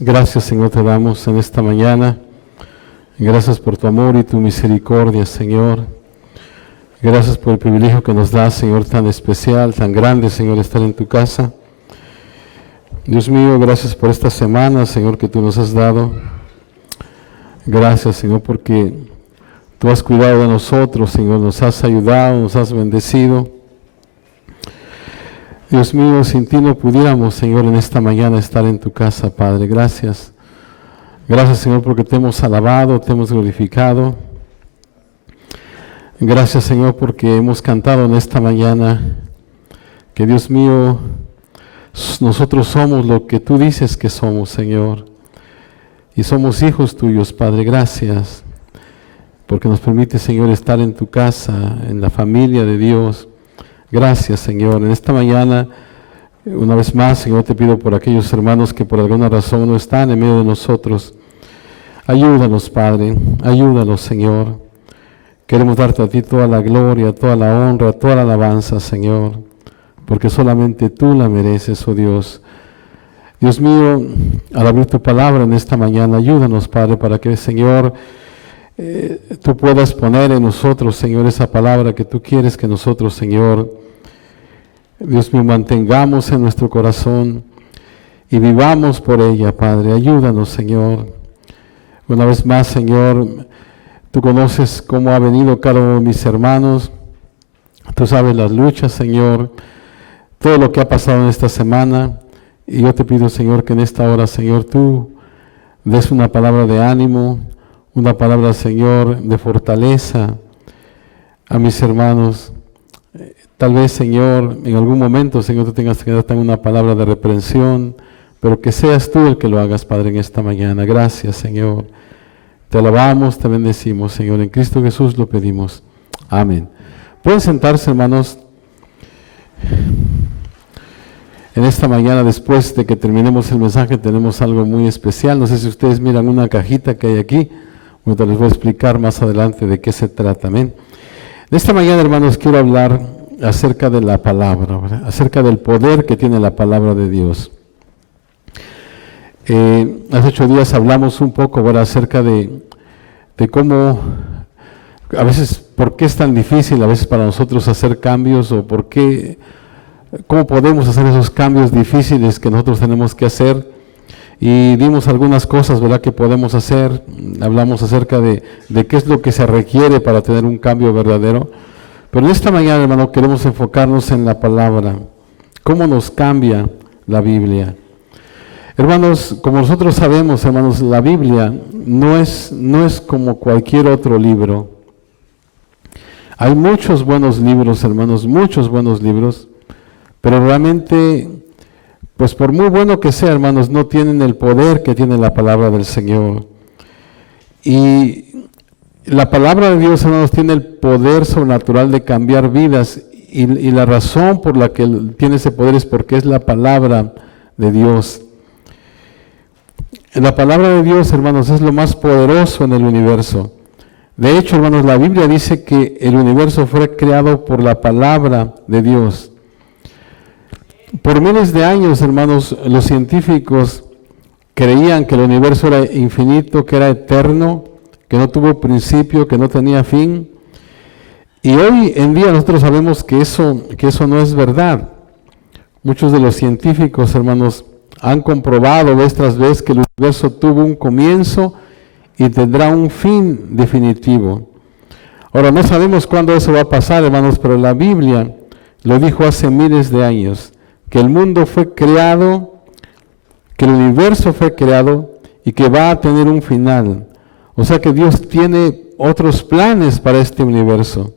Gracias, Señor, te damos en esta mañana. Gracias por tu amor y tu misericordia, Señor. Gracias por el privilegio que nos das, Señor, tan especial, tan grande, Señor, estar en tu casa. Dios mío, gracias por esta semana, Señor, que tú nos has dado. Gracias, Señor, porque tú has cuidado de nosotros, Señor, nos has ayudado, nos has bendecido. Dios mío, sin ti no pudiéramos, Señor, en esta mañana estar en tu casa, Padre. Gracias. Gracias, Señor, porque te hemos alabado, te hemos glorificado. Gracias, Señor, porque hemos cantado en esta mañana que, Dios mío, nosotros somos lo que tú dices que somos, Señor. Y somos hijos tuyos, Padre. Gracias, porque nos permite, Señor, estar en tu casa, en la familia de Dios. Gracias, Señor. En esta mañana, una vez más, Señor, te pido por aquellos hermanos que por alguna razón no están en medio de nosotros. Ayúdanos, Padre. Ayúdanos, Señor. Queremos darte a ti toda la gloria, toda la honra, toda la alabanza, Señor, porque solamente tú la mereces, oh Dios. Dios mío, al abrir tu palabra en esta mañana, ayúdanos, Padre, para que, Señor, tú puedas poner en nosotros, Señor, esa palabra que tú quieres que nosotros, Señor, Dios mío, mantengamos en nuestro corazón y vivamos por ella, Padre. Ayúdanos, Señor. Una vez más, Señor, tú conoces cómo ha venido cada uno de mis hermanos. Tú sabes las luchas, Señor, todo lo que ha pasado en esta semana. Y yo te pido, Señor, que en esta hora, Señor, tú des una palabra de ánimo, una palabra, Señor, de fortaleza a mis hermanos. Tal vez, Señor, en algún momento, Señor, tú tengas que dar una palabra de reprensión, pero que seas tú el que lo hagas, Padre, en esta mañana. Gracias, Señor. Te alabamos, te bendecimos, Señor. En Cristo Jesús lo pedimos. Amén. Pueden sentarse, hermanos. En esta mañana, después de que terminemos el mensaje, tenemos algo muy especial. No sé si ustedes miran una cajita que hay aquí. Bueno, les voy a explicar más adelante de qué se trata. Amén. En esta mañana, hermanos, quiero hablar acerca de la palabra, ¿verdad? Acerca del poder que tiene la palabra de Dios. Hace 8 días hablamos un poco, ¿verdad?, acerca de cómo, a veces, por qué es tan difícil a veces para nosotros hacer cambios, o por qué, cómo podemos hacer esos cambios difíciles que nosotros tenemos que hacer. Y dimos algunas cosas, ¿verdad?, que podemos hacer. Hablamos acerca de qué es lo que se requiere para tener un cambio verdadero. Pero en esta mañana, hermano, queremos enfocarnos en la palabra. ¿Cómo nos cambia la Biblia? Hermanos, como nosotros sabemos, hermanos, la Biblia no es como cualquier otro libro. Hay muchos buenos libros, hermanos, muchos buenos libros, pero realmente, pues por muy bueno que sea, hermanos, no tienen el poder que tiene la palabra del Señor. Y la palabra de Dios, hermanos, tiene el poder sobrenatural de cambiar vidas, y la razón por la que tiene ese poder es porque es la palabra de Dios. La palabra de Dios, hermanos, es lo más poderoso en el universo. De hecho, hermanos, la Biblia dice que el universo fue creado por la palabra de Dios. Por miles de años, hermanos, los científicos creían que el universo era infinito, que era eterno, que no tuvo principio, que no tenía fin. Y hoy en día nosotros sabemos que eso no es verdad. Muchos de los científicos, hermanos, han comprobado vez tras vez que el universo tuvo un comienzo y tendrá un fin definitivo. Ahora, no sabemos cuándo eso va a pasar, hermanos, pero la Biblia lo dijo hace miles de años, que el mundo fue creado, que el universo fue creado y que va a tener un final. O sea que Dios tiene otros planes para este universo.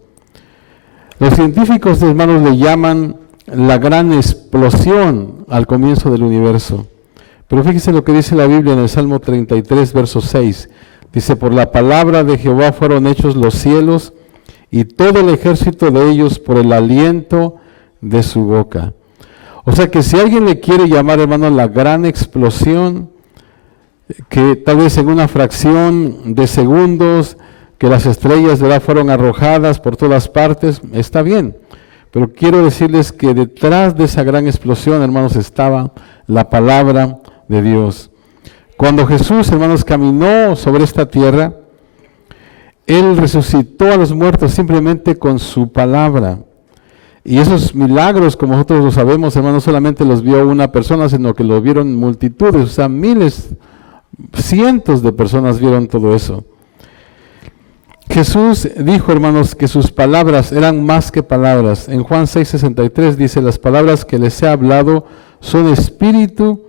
Los científicos, hermanos, le llaman la gran explosión al comienzo del universo. Pero fíjense lo que dice la Biblia en el Salmo 33, verso 6. Dice, por la palabra de Jehová fueron hechos los cielos, y todo el ejército de ellos por el aliento de su boca. O sea que si alguien le quiere llamar, hermano, la gran explosión, que tal vez en una fracción de segundos, que las estrellas, ¿verdad?, fueron arrojadas por todas partes, está bien. Pero quiero decirles que detrás de esa gran explosión, hermanos, estaba la palabra de Dios. Cuando Jesús, hermanos, caminó sobre esta tierra, Él resucitó a los muertos simplemente con su palabra. Y esos milagros, como nosotros lo sabemos, hermanos, no solamente los vio una persona, sino que lo vieron multitudes, o sea, miles, cientos de personas vieron todo eso. Jesús dijo, hermanos, que sus palabras eran más que palabras. En Juan 6:63 dice, las palabras que les he hablado son espíritu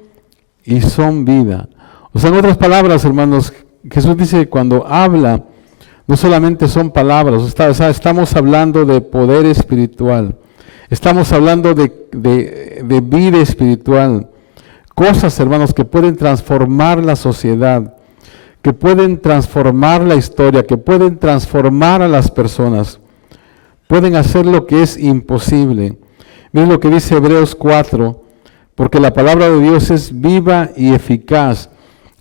y son vida. O sea, en otras palabras, hermanos, Jesús dice que cuando habla, no solamente son palabras, o sea, estamos hablando de poder espiritual, estamos hablando de vida espiritual, cosas, hermanos, que pueden transformar la sociedad, que pueden transformar la historia, que pueden transformar a las personas, pueden hacer lo que es imposible. Miren lo que dice Hebreos 4, porque la palabra de Dios es viva y eficaz.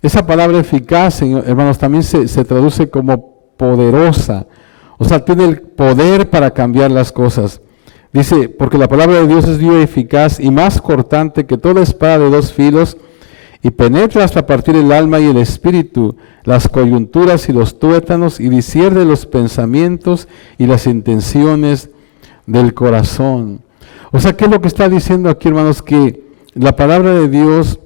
Esa palabra eficaz, hermanos, también se traduce como poderosa, o sea, tiene el poder para cambiar las cosas. Dice, porque la palabra de Dios es viva y eficaz y más cortante que toda espada de dos filos y penetra hasta partir el alma y el espíritu, las coyunturas y los tuétanos y discierne los pensamientos y las intenciones del corazón. O sea, ¿qué es lo que está diciendo aquí, hermanos? Que la palabra de Dios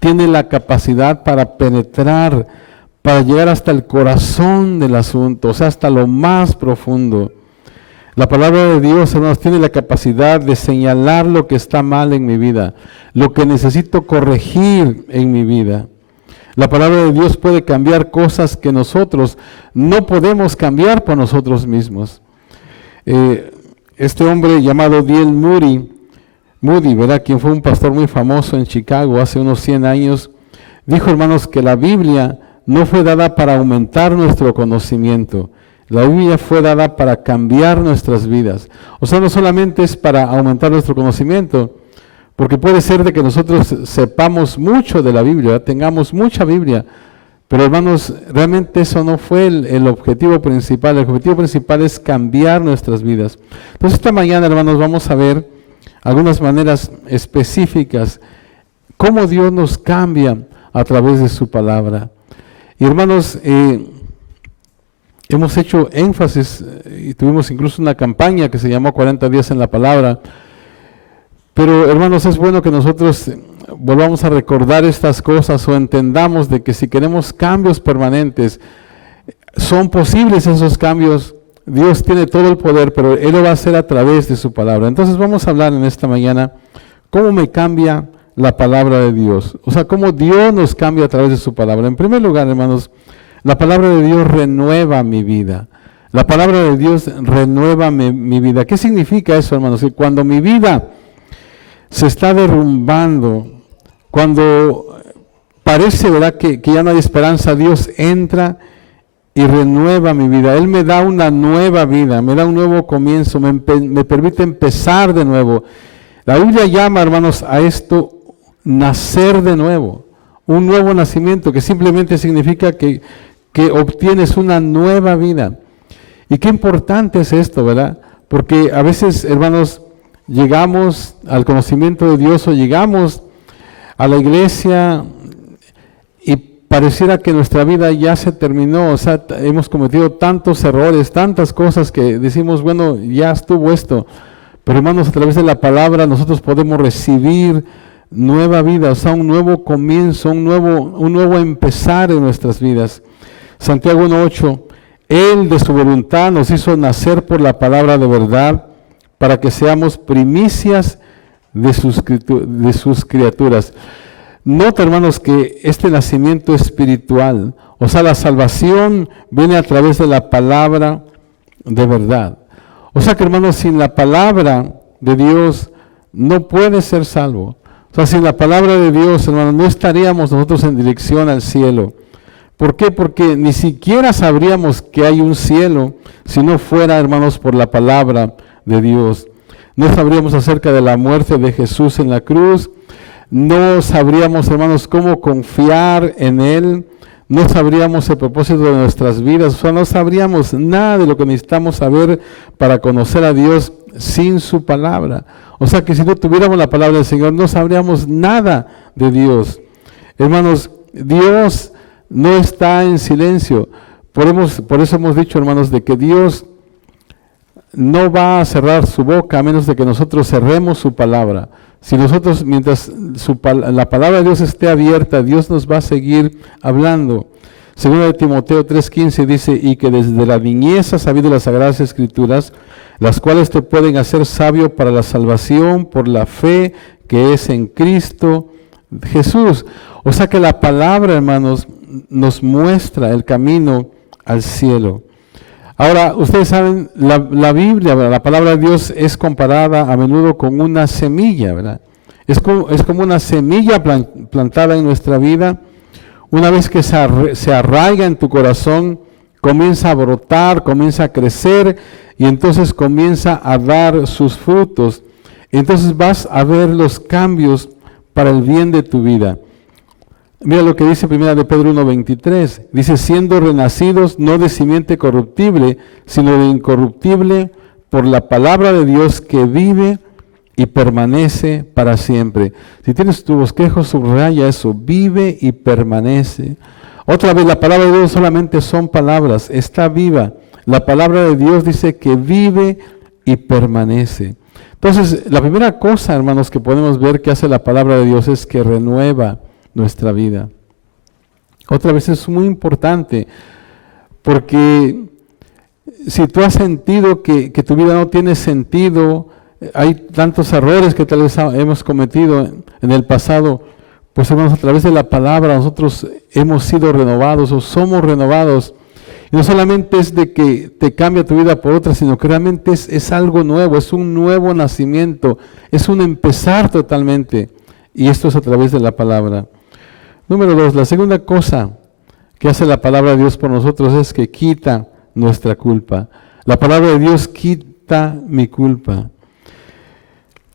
tiene la capacidad para penetrar, para llegar hasta el corazón del asunto, o sea, hasta lo más profundo. La palabra de Dios, hermanos, tiene la capacidad de señalar lo que está mal en mi vida, lo que necesito corregir en mi vida. La palabra de Dios puede cambiar cosas que nosotros no podemos cambiar por nosotros mismos. Este hombre llamado D.L. Moody, ¿verdad?, quien fue un pastor muy famoso en Chicago hace unos 100 años, dijo, hermanos, que la Biblia no fue dada para aumentar nuestro conocimiento. La Biblia fue dada para cambiar nuestras vidas. O sea, no solamente es para aumentar nuestro conocimiento, porque puede ser de que nosotros sepamos mucho de la Biblia, tengamos mucha Biblia, pero hermanos, realmente eso no fue el objetivo principal. El objetivo principal es cambiar nuestras vidas. Entonces esta mañana, hermanos, vamos a ver algunas maneras específicas cómo Dios nos cambia a través de su palabra. Y hermanos, hemos hecho énfasis y tuvimos incluso una campaña que se llamó 40 días en la palabra. Pero hermanos, es bueno que nosotros volvamos a recordar estas cosas o entendamos de que si queremos cambios permanentes, son posibles esos cambios. Dios tiene todo el poder, pero Él lo va a hacer a través de su palabra. Entonces vamos a hablar en esta mañana cómo me cambia la palabra de Dios. O sea, cómo Dios nos cambia a través de su palabra. En primer lugar, hermanos, la palabra de Dios renueva mi vida. La palabra de Dios renueva mi vida. ¿Qué significa eso, hermanos? Que cuando mi vida se está derrumbando, cuando parece, ¿verdad?, que ya no hay esperanza, Dios entra y renueva mi vida. Él me da una nueva vida, me da un nuevo comienzo, me permite empezar de nuevo. La Biblia llama, hermanos, a esto nacer de nuevo, un nuevo nacimiento, que simplemente significa que obtienes una nueva vida. Y qué importante es esto, ¿verdad? Porque a veces, hermanos, llegamos al conocimiento de Dios o llegamos a la iglesia y pareciera que nuestra vida ya se terminó, o sea, hemos cometido tantos errores, tantas cosas que decimos, bueno, ya estuvo esto. Pero hermanos, a través de la palabra nosotros podemos recibir nueva vida, o sea, un nuevo comienzo, un nuevo empezar en nuestras vidas. Santiago 1:8, Él de su voluntad nos hizo nacer por la palabra de verdad, para que seamos primicias de sus criaturas. Nota, hermanos, que este nacimiento espiritual, o sea, la salvación viene a través de la palabra de verdad. O sea que, hermanos, sin la palabra de Dios no puede ser salvo. O sea, sin la palabra de Dios, hermanos, no estaríamos nosotros en dirección al cielo. ¿Por qué? Porque ni siquiera sabríamos que hay un cielo si no fuera, hermanos, por la palabra de Dios. No sabríamos acerca de la muerte de Jesús en la cruz, no sabríamos, hermanos, cómo confiar en Él, no sabríamos el propósito de nuestras vidas, o sea, no sabríamos nada de lo que necesitamos saber para conocer a Dios sin su palabra. O sea que si no tuviéramos la palabra del Señor, no sabríamos nada de Dios. Hermanos, Dios no está en silencio. Por eso hemos dicho, hermanos, de que Dios no va a cerrar su boca a menos de que nosotros cerremos su palabra. Si nosotros, mientras la palabra de Dios esté abierta, Dios nos va a seguir hablando. Segunda de Timoteo 3:15 dice, y que desde la niñez has sabido las sagradas escrituras, las cuales te pueden hacer sabio para la salvación por la fe que es en Cristo Jesús. O sea que la palabra, hermanos, nos muestra el camino al cielo. Ahora, ustedes saben, la Biblia, la palabra de Dios es comparada a menudo con una semilla, ¿verdad? Es como una semilla plantada en nuestra vida. Una vez que se arraiga en tu corazón, comienza a brotar, comienza a crecer y entonces comienza a dar sus frutos. Entonces vas a ver los cambios para el bien de tu vida. Mira lo que dice 1 de Pedro 1:23. Dice, siendo renacidos no de simiente corruptible, sino de incorruptible por la palabra de Dios que vive y permanece para siempre. Si tienes tu bosquejo, subraya eso, vive y permanece. Otra vez, la palabra de Dios solamente son palabras, está viva. La palabra de Dios dice que vive y permanece. Entonces, la primera cosa, hermanos, que podemos ver que hace la palabra de Dios es que renueva nuestra vida. Otra vez es muy importante, porque si tú has sentido que tu vida no tiene sentido, hay tantos errores que tal vez hemos cometido en el pasado, pues hermanos, a través de la palabra nosotros hemos sido renovados o somos renovados. Y no solamente es de que te cambia tu vida por otra, sino que realmente es algo nuevo, es un nuevo nacimiento, es un empezar totalmente. Y esto es a través de la palabra. Número 2, la segunda cosa que hace la palabra de Dios por nosotros es que quita nuestra culpa. La palabra de Dios quita mi culpa.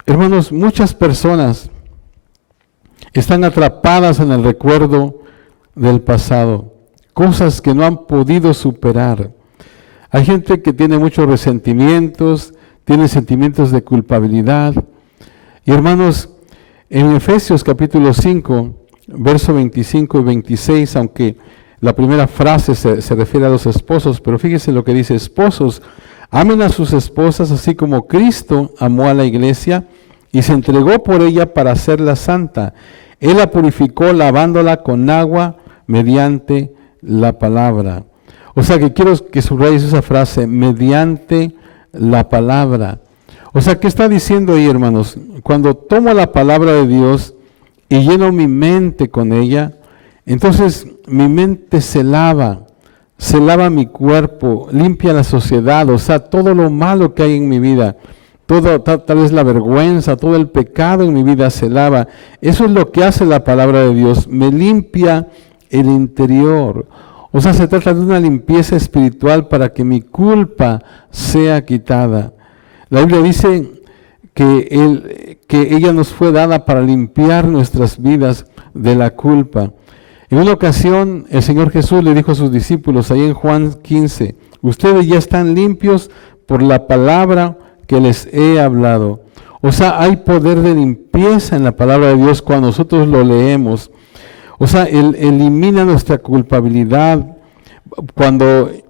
Hermanos, muchas personas están atrapadas en el recuerdo del pasado, cosas que no han podido superar. Hay gente que tiene muchos resentimientos, tiene sentimientos de culpabilidad. Y hermanos, en Efesios capítulo 5, verso 25 y 26, aunque la primera frase se refiere a los esposos, pero fíjense lo que dice: esposos, amen a sus esposas así como Cristo amó a la iglesia y se entregó por ella para hacerla santa. Él la purificó lavándola con agua mediante la palabra. O sea que quiero que subrayes esa frase, mediante la palabra. O sea, ¿qué está diciendo ahí, hermanos? Cuando tomo la palabra de Dios y lleno mi mente con ella, entonces mi mente se lava mi cuerpo, limpia la sociedad, o sea, todo lo malo que hay en mi vida, tal vez la vergüenza, todo el pecado en mi vida se lava. Eso es lo que hace la palabra de Dios, me limpia el interior. O sea, se trata de una limpieza espiritual para que mi culpa sea quitada. La Biblia dice que ella nos fue dada para limpiar nuestras vidas de la culpa. En una ocasión, el Señor Jesús le dijo a sus discípulos, ahí en Juan 15, ustedes ya están limpios por la palabra que les he hablado. O sea, hay poder de limpieza en la palabra de Dios cuando nosotros lo leemos. O sea, Él elimina nuestra culpabilidad.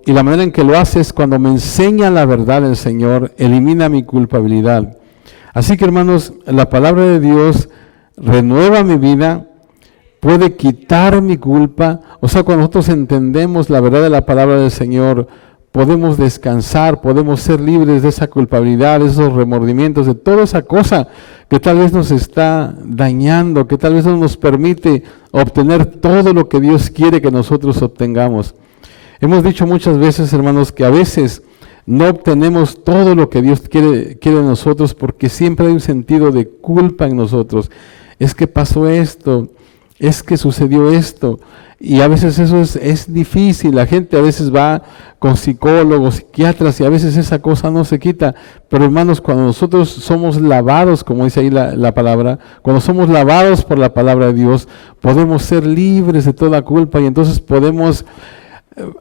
Y la manera en que lo hace es cuando me enseña la verdad el Señor, elimina mi culpabilidad. Así que, hermanos, la palabra de Dios renueva mi vida, puede quitar mi culpa. O sea, cuando nosotros entendemos la verdad de la palabra del Señor, podemos descansar, podemos ser libres de esa culpabilidad, de esos remordimientos, de toda esa cosa que tal vez nos está dañando, que tal vez no nos permite obtener todo lo que Dios quiere que nosotros obtengamos. Hemos dicho muchas veces, hermanos, que a veces no obtenemos todo lo que Dios quiere de nosotros porque siempre hay un sentido de culpa en nosotros. Es que pasó esto, es que sucedió esto. Y a veces eso es difícil. La gente a veces va con psicólogos, psiquiatras, y a veces esa cosa no se quita. Pero hermanos, cuando nosotros somos lavados, como dice ahí la palabra, cuando somos lavados por la palabra de Dios, podemos ser libres de toda culpa y entonces podemos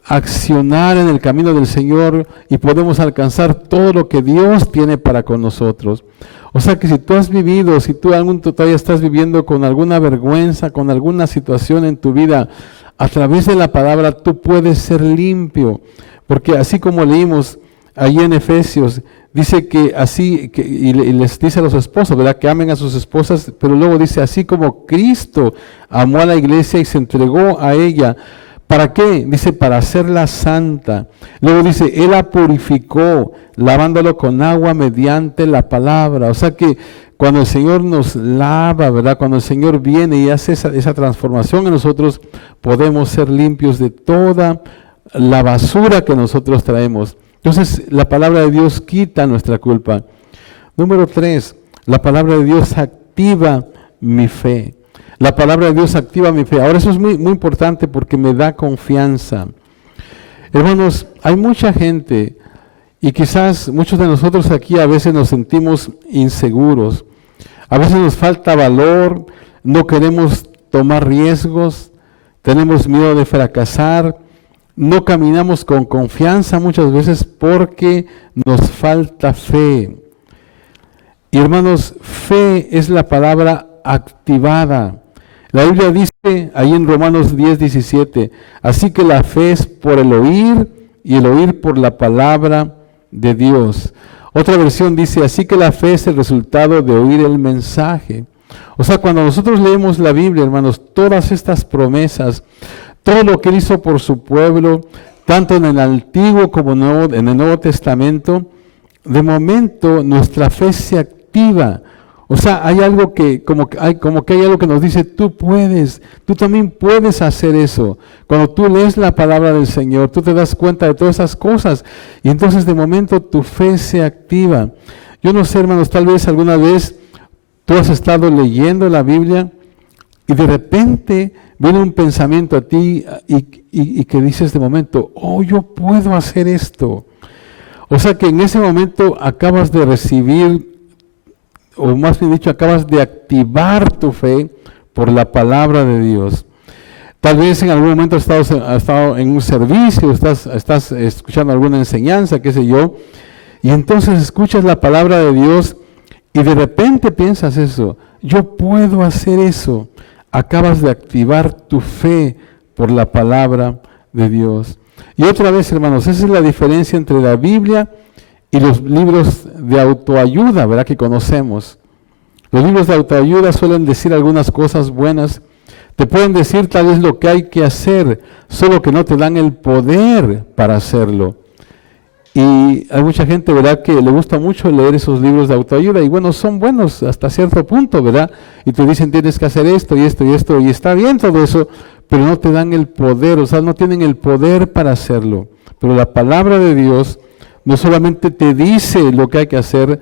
accionar en el camino del Señor y podemos alcanzar todo lo que Dios tiene para con nosotros. O sea que si tú has vivido, si tú todavía estás viviendo con alguna vergüenza, con alguna situación en tu vida, a través de la palabra tú puedes ser limpio. Porque así como leímos allí en Efesios, dice que así, y les dice a los esposos, ¿verdad? Que amen a sus esposas, pero luego dice, así como Cristo amó a la iglesia y se entregó a ella. ¿Para qué? Dice, para hacerla santa. Luego dice, Él la purificó, lavándolo con agua mediante la palabra. O sea que cuando el Señor nos lava, ¿verdad? Cuando el Señor viene y hace esa transformación en nosotros, podemos ser limpios de toda la basura que nosotros traemos. Entonces, la palabra de Dios quita nuestra culpa. Número 3, la palabra de Dios activa mi fe. La palabra de Dios activa mi fe. Ahora eso es muy, muy importante porque me da confianza. Hermanos, hay mucha gente y quizás muchos de nosotros aquí a veces nos sentimos inseguros. A veces nos falta valor, no queremos tomar riesgos, tenemos miedo de fracasar, no caminamos con confianza muchas veces porque nos falta fe. Y hermanos, fe es la palabra activada. La Biblia dice ahí en Romanos 10:17, así que la fe es por el oír y el oír por la palabra de Dios. Otra versión dice, así que la fe es el resultado de oír el mensaje. O sea, cuando nosotros leemos la Biblia, hermanos, todas estas promesas, todo lo que Él hizo por su pueblo, tanto en el Antiguo como en el Nuevo Testamento, de momento nuestra fe se activa. O sea, hay algo que como que hay algo que nos dice, tú puedes, tú también puedes hacer eso. Cuando tú lees la palabra del Señor, tú te das cuenta de todas esas cosas y entonces de momento tu fe se activa. Yo no sé, hermanos, tal vez alguna vez tú has estado leyendo la Biblia y de repente viene un pensamiento a ti y que dices de momento, oh, yo puedo hacer esto. O sea que en ese momento acabas de recibir, o más bien dicho, acabas de activar tu fe por la palabra de Dios. Tal vez en algún momento has estado en un servicio, estás escuchando alguna enseñanza, qué sé yo, y entonces escuchas la palabra de Dios y de repente piensas eso, yo puedo hacer eso. Acabas de activar tu fe por la palabra de Dios. Y otra vez, hermanos, esa es la diferencia entre la Biblia y los libros de autoayuda, ¿verdad? Que conocemos. Los libros de autoayuda suelen decir algunas cosas buenas. Te pueden decir tal vez lo que hay que hacer, solo que no te dan el poder para hacerlo. Y hay mucha gente, ¿verdad?, que le gusta mucho leer esos libros de autoayuda. Y bueno, son buenos hasta cierto punto, ¿verdad? Y te dicen tienes que hacer esto y esto y esto. Y está bien todo eso, pero no te dan el poder. O sea, no tienen el poder para hacerlo. Pero la palabra de Dios no solamente te dice lo que hay que hacer,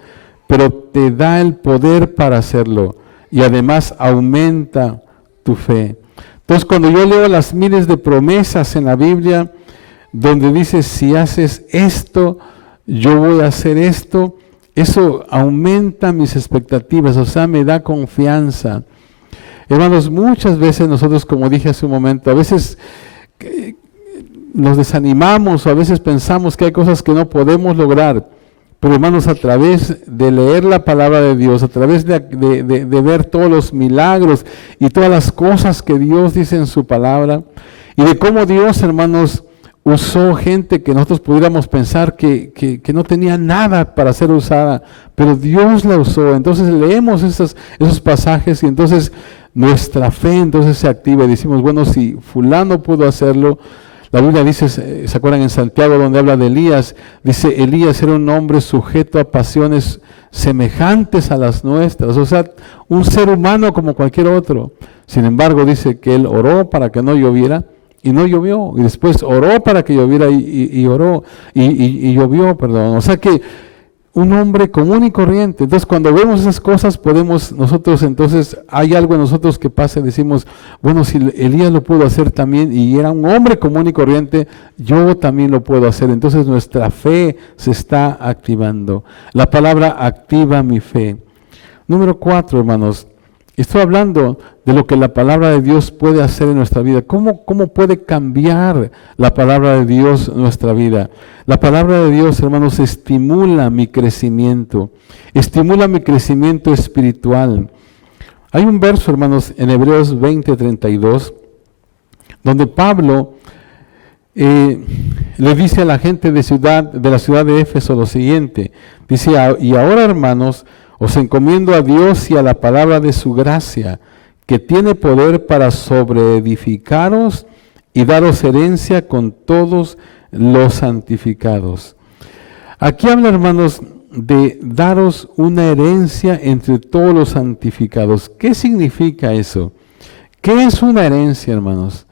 pero te da el poder para hacerlo. Y además aumenta tu fe. Entonces, cuando yo leo las miles de promesas en la Biblia, donde dice, si haces esto, yo voy a hacer esto, eso aumenta mis expectativas, o sea, me da confianza. Hermanos, muchas veces nosotros, como dije hace un momento, a veces nos desanimamos o a veces pensamos que hay cosas que no podemos lograr, pero hermanos, a través de leer la palabra de Dios, a través de ver todos los milagros y todas las cosas que Dios dice en su palabra, y de cómo Dios, hermanos, usó gente que nosotros pudiéramos pensar que no tenía nada para ser usada, pero Dios la usó. Entonces leemos esos pasajes y entonces nuestra fe entonces se activa y decimos, bueno, si fulano pudo hacerlo. La Biblia dice, ¿se acuerdan en Santiago donde habla de Elías? Dice, Elías era un hombre sujeto a pasiones semejantes a las nuestras, o sea, un ser humano como cualquier otro. Sin embargo, dice que él oró para que no lloviera, y no llovió, y después oró para que lloviera y oró, y llovió, perdón. O sea que un hombre común y corriente. Entonces cuando vemos esas cosas podemos nosotros, entonces hay algo en nosotros que pasa y decimos, bueno, si Elías lo pudo hacer también y era un hombre común y corriente, yo también lo puedo hacer. Entonces nuestra fe se está activando. La palabra activa mi fe. Número 4, hermanos, estoy hablando de lo que la palabra de Dios puede hacer en nuestra vida. ¿Cómo puede cambiar la palabra de Dios nuestra vida? La palabra de Dios, hermanos, estimula mi crecimiento espiritual. Hay un verso, hermanos, en Hebreos 20:32, donde Pablo le dice a la gente de la ciudad de Éfeso lo siguiente. Dice, y ahora, hermanos, os encomiendo a Dios y a la palabra de su gracia, que tiene poder para sobreedificaros y daros herencia con todos los santificados. Aquí habla, hermanos, de daros una herencia entre todos los santificados. ¿Qué significa eso? ¿Qué es una herencia, hermanos?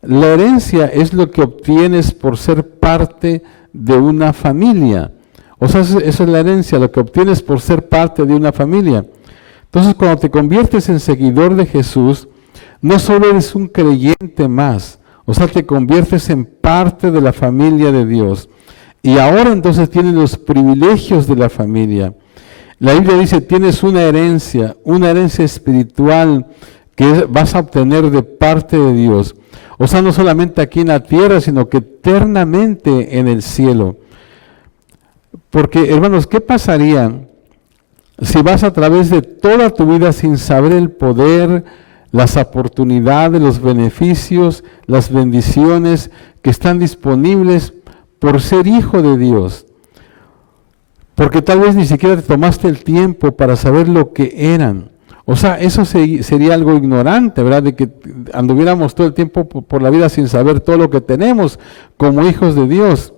La herencia es lo que obtienes por ser parte de una familia. O sea, eso es la herencia, lo que obtienes por ser parte de una familia. Entonces, cuando te conviertes en seguidor de Jesús, no solo eres un creyente más, o sea, te conviertes en parte de la familia de Dios. Y ahora entonces tienes los privilegios de la familia. La Biblia dice, tienes una herencia espiritual que vas a obtener de parte de Dios. O sea, no solamente aquí en la tierra, sino que eternamente en el cielo. Porque, hermanos, ¿qué pasaría si vas a través de toda tu vida sin saber el poder, las oportunidades, los beneficios, las bendiciones que están disponibles por ser hijo de Dios? Porque tal vez ni siquiera te tomaste el tiempo para saber lo que eran. O sea, eso sería algo ignorante, ¿verdad? De que anduviéramos todo el tiempo por la vida sin saber todo lo que tenemos como hijos de Dios.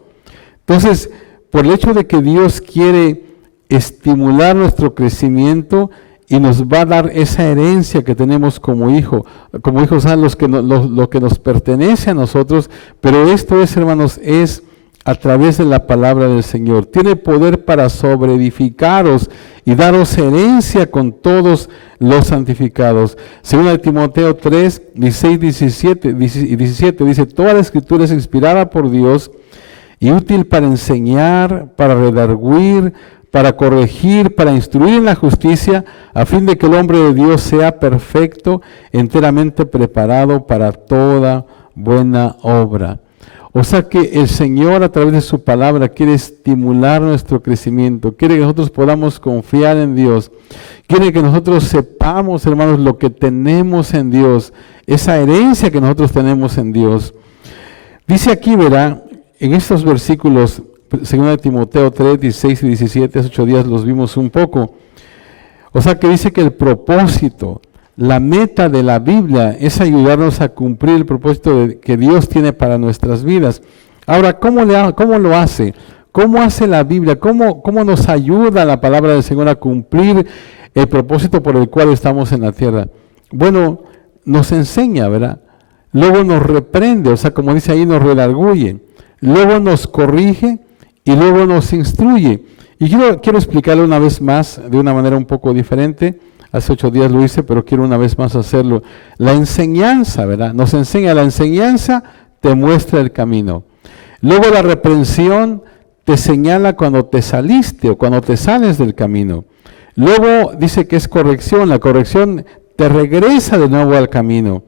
Entonces, por el hecho de que Dios quiere estimular nuestro crecimiento y nos va a dar esa herencia que tenemos como hijos, lo que nos pertenece a nosotros, pero esto es, hermanos, es a través de la palabra del Señor. Tiene poder para sobreedificaros y daros herencia con todos los santificados. Según de Timoteo 3, 16 y 17 dice, toda la escritura es inspirada por Dios y útil para enseñar, para redarguir, para corregir, para instruir en la justicia, a fin de que el hombre de Dios sea perfecto, enteramente preparado para toda buena obra. O sea que el Señor a través de su palabra quiere estimular nuestro crecimiento, quiere que nosotros podamos confiar en Dios, quiere que nosotros sepamos, hermanos, lo que tenemos en Dios, esa herencia que nosotros tenemos en Dios. Dice aquí, verá, en estos versículos, 2 Timoteo 3, 16 y 17, hace 8 días los vimos un poco. O sea que dice que el propósito, la meta de la Biblia es ayudarnos a cumplir el propósito que Dios tiene para nuestras vidas. Ahora, ¿cómo lo hace? ¿Cómo hace la Biblia? ¿Cómo nos ayuda la palabra del Señor a cumplir el propósito por el cual estamos en la tierra? Bueno, nos enseña, ¿verdad? Luego nos reprende, o sea, como dice ahí, nos redarguye. Luego nos corrige y luego nos instruye. Y quiero explicarlo una vez más de una manera un poco diferente. Hace 8 días lo hice, pero quiero una vez más hacerlo. La enseñanza, ¿verdad? Nos enseña, la enseñanza te muestra el camino. Luego la reprensión te señala cuando te saliste o cuando te sales del camino. Luego dice que es corrección. La corrección te regresa de nuevo al camino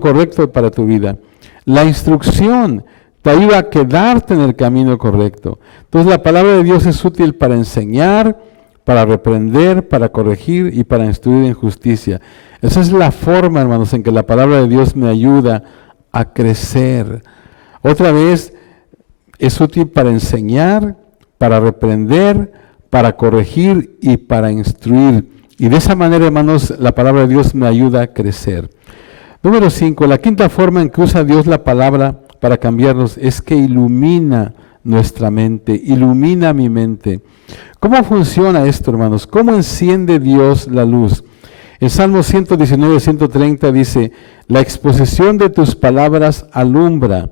correcto para tu vida. La instrucción te ayuda a quedarte en el camino correcto. Entonces la palabra de Dios es útil para enseñar, para reprender, para corregir y para instruir en justicia. Esa es la forma, hermanos, en que la palabra de Dios me ayuda a crecer. Otra vez, es útil para enseñar, para reprender, para corregir y para instruir. Y de esa manera, hermanos, la palabra de Dios me ayuda a crecer. Número 5, la quinta forma en que usa Dios la palabra para cambiarnos es que ilumina nuestra mente, ilumina mi mente. ¿Cómo funciona esto, hermanos? ¿Cómo enciende Dios la luz? En Salmo 119, 130 dice, la exposición de tus palabras alumbra,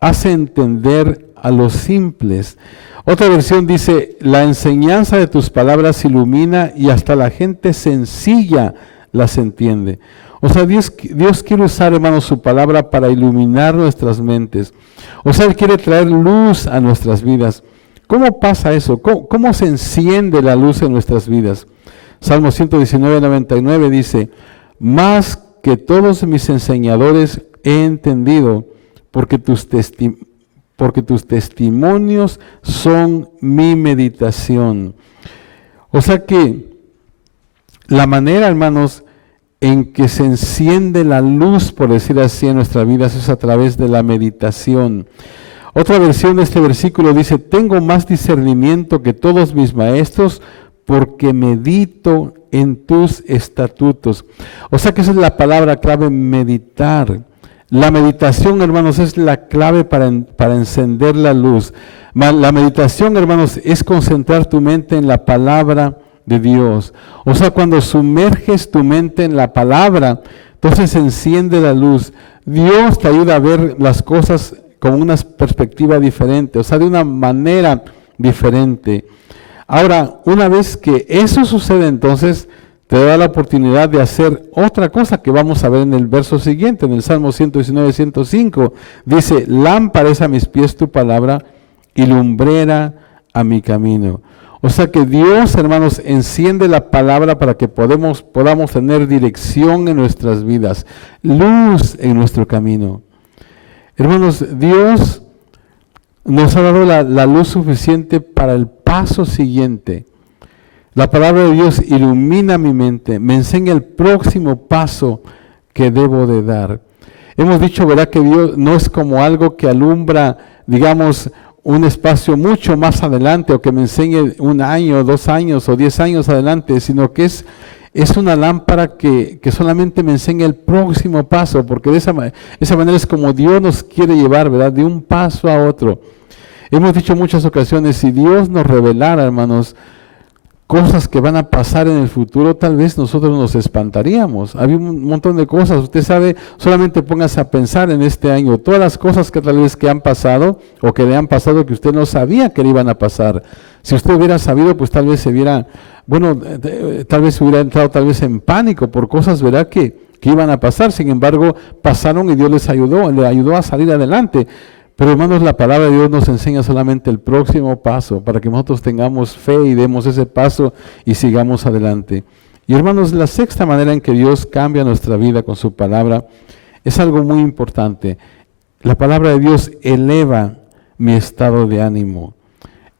hace entender a los simples. Otra versión dice, la enseñanza de tus palabras ilumina y hasta la gente sencilla las entiende. O sea, Dios quiere usar, hermanos, su palabra para iluminar nuestras mentes. O sea, Él quiere traer luz a nuestras vidas. ¿Cómo pasa eso? ¿Cómo se enciende la luz en nuestras vidas? Salmo 119, 99 dice, más que todos mis enseñadores he entendido, porque tus testimonios son mi meditación. O sea que la manera, hermanos, en que se enciende la luz, por decir así, en nuestras vidas es a través de la meditación. Otra versión de este versículo dice: tengo más discernimiento que todos mis maestros, porque medito en tus estatutos. O sea que esa es la palabra clave, meditar. La meditación, hermanos, es la clave para encender la luz. La meditación, hermanos, es concentrar tu mente en la palabra de Dios. O sea, cuando sumerges tu mente en la palabra, entonces se enciende la luz. Dios te ayuda a ver las cosas con una perspectiva diferente, o sea, de una manera diferente. Ahora, una vez que eso sucede, entonces te da la oportunidad de hacer otra cosa que vamos a ver en el verso siguiente, en el Salmo 119, 105. Dice: lámpara es a mis pies tu palabra y lumbrera a mi camino. O sea que Dios, hermanos, enciende la palabra para que podamos tener dirección en nuestras vidas, luz en nuestro camino. Hermanos, Dios nos ha dado la luz suficiente para el paso siguiente. La palabra de Dios ilumina mi mente, me enseña el próximo paso que debo de dar. Hemos dicho, ¿verdad?, que Dios no es como algo que alumbra, digamos, un espacio mucho más adelante, o que me enseñe 1 año, 2 años o 10 años adelante, sino que es una lámpara que solamente me enseña el próximo paso, porque de esa manera es como Dios nos quiere llevar, ¿verdad?, de un paso a otro. Hemos dicho en muchas ocasiones, si Dios nos revelara, hermanos, cosas que van a pasar en el futuro, tal vez nosotros nos espantaríamos. Había un montón de cosas, usted sabe, solamente póngase a pensar en este año, todas las cosas que tal vez que han pasado, o que le han pasado que usted no sabía que le iban a pasar. Si usted hubiera sabido, pues tal vez se hubiera, tal vez hubiera entrado tal vez en pánico por cosas, ¿verdad?, que iban a pasar. Sin embargo, pasaron y Dios le ayudó a salir adelante. Pero, hermanos, la palabra de Dios nos enseña solamente el próximo paso para que nosotros tengamos fe y demos ese paso y sigamos adelante. Y, hermanos, la sexta manera en que Dios cambia nuestra vida con su palabra es algo muy importante. La palabra de Dios eleva mi estado de ánimo,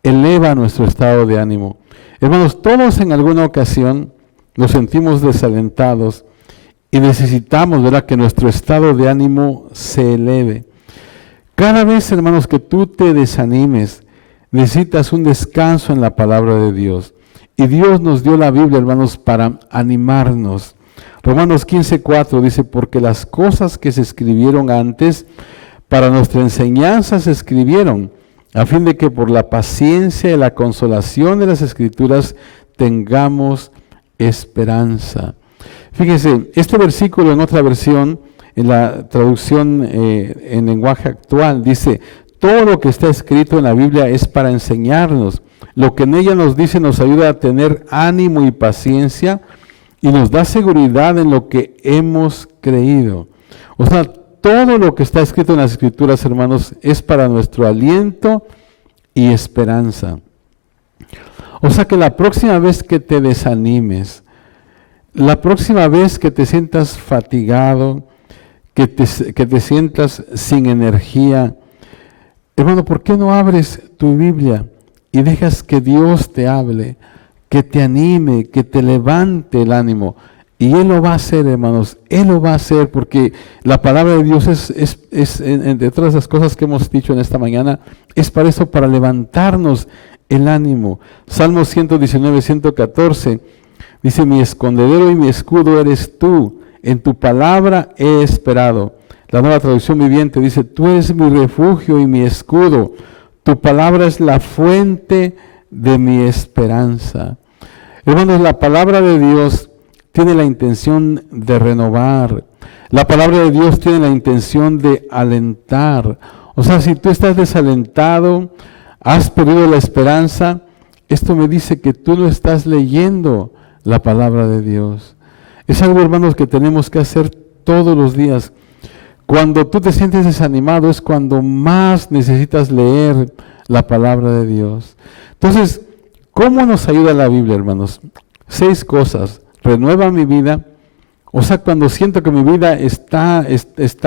eleva nuestro estado de ánimo. Hermanos, todos en alguna ocasión nos sentimos desalentados y necesitamos, ¿verdad?, que nuestro estado de ánimo se eleve. Cada vez, hermanos, que tú te desanimes, necesitas un descanso en la palabra de Dios. Y Dios nos dio la Biblia, hermanos, para animarnos. Romanos 15:4 dice: porque las cosas que se escribieron antes, para nuestra enseñanza se escribieron, a fin de que por la paciencia y la consolación de las Escrituras tengamos esperanza. Fíjense, este versículo en otra versión, en la traducción en lenguaje actual, dice: todo lo que está escrito en la Biblia es para enseñarnos. Lo que en ella nos dice nos ayuda a tener ánimo y paciencia y nos da seguridad en lo que hemos creído. O sea, todo lo que está escrito en las Escrituras, hermanos, es para nuestro aliento y esperanza. O sea que la próxima vez que te desanimes, la próxima vez que te sientas fatigado, que te sientas sin energía, hermano, ¿por qué no abres tu Biblia y dejas que Dios te hable, que te anime, que te levante el ánimo? Y Él lo va a hacer, hermanos, Él lo va a hacer, porque la palabra de Dios es entre todas las cosas que hemos dicho en esta mañana, es para eso, para levantarnos el ánimo. Salmo 119, 114, dice: mi escondedero y mi escudo eres tú, en tu palabra he esperado. La Nueva Traducción Viviente dice: tú eres mi refugio y mi escudo, tu palabra es la fuente de mi esperanza. Hermanos, la palabra de Dios tiene la intención de renovar. La palabra de Dios tiene la intención de alentar. O sea, si tú estás desalentado, has perdido la esperanza, esto me dice que tú no estás leyendo la palabra de Dios. Es algo, hermanos, que tenemos que hacer todos los días. Cuando tú te sientes desanimado es cuando más necesitas leer la palabra de Dios. Entonces, ¿cómo nos ayuda la Biblia, hermanos? 6 cosas. Renueva mi vida, O sea, cuando siento que mi vida está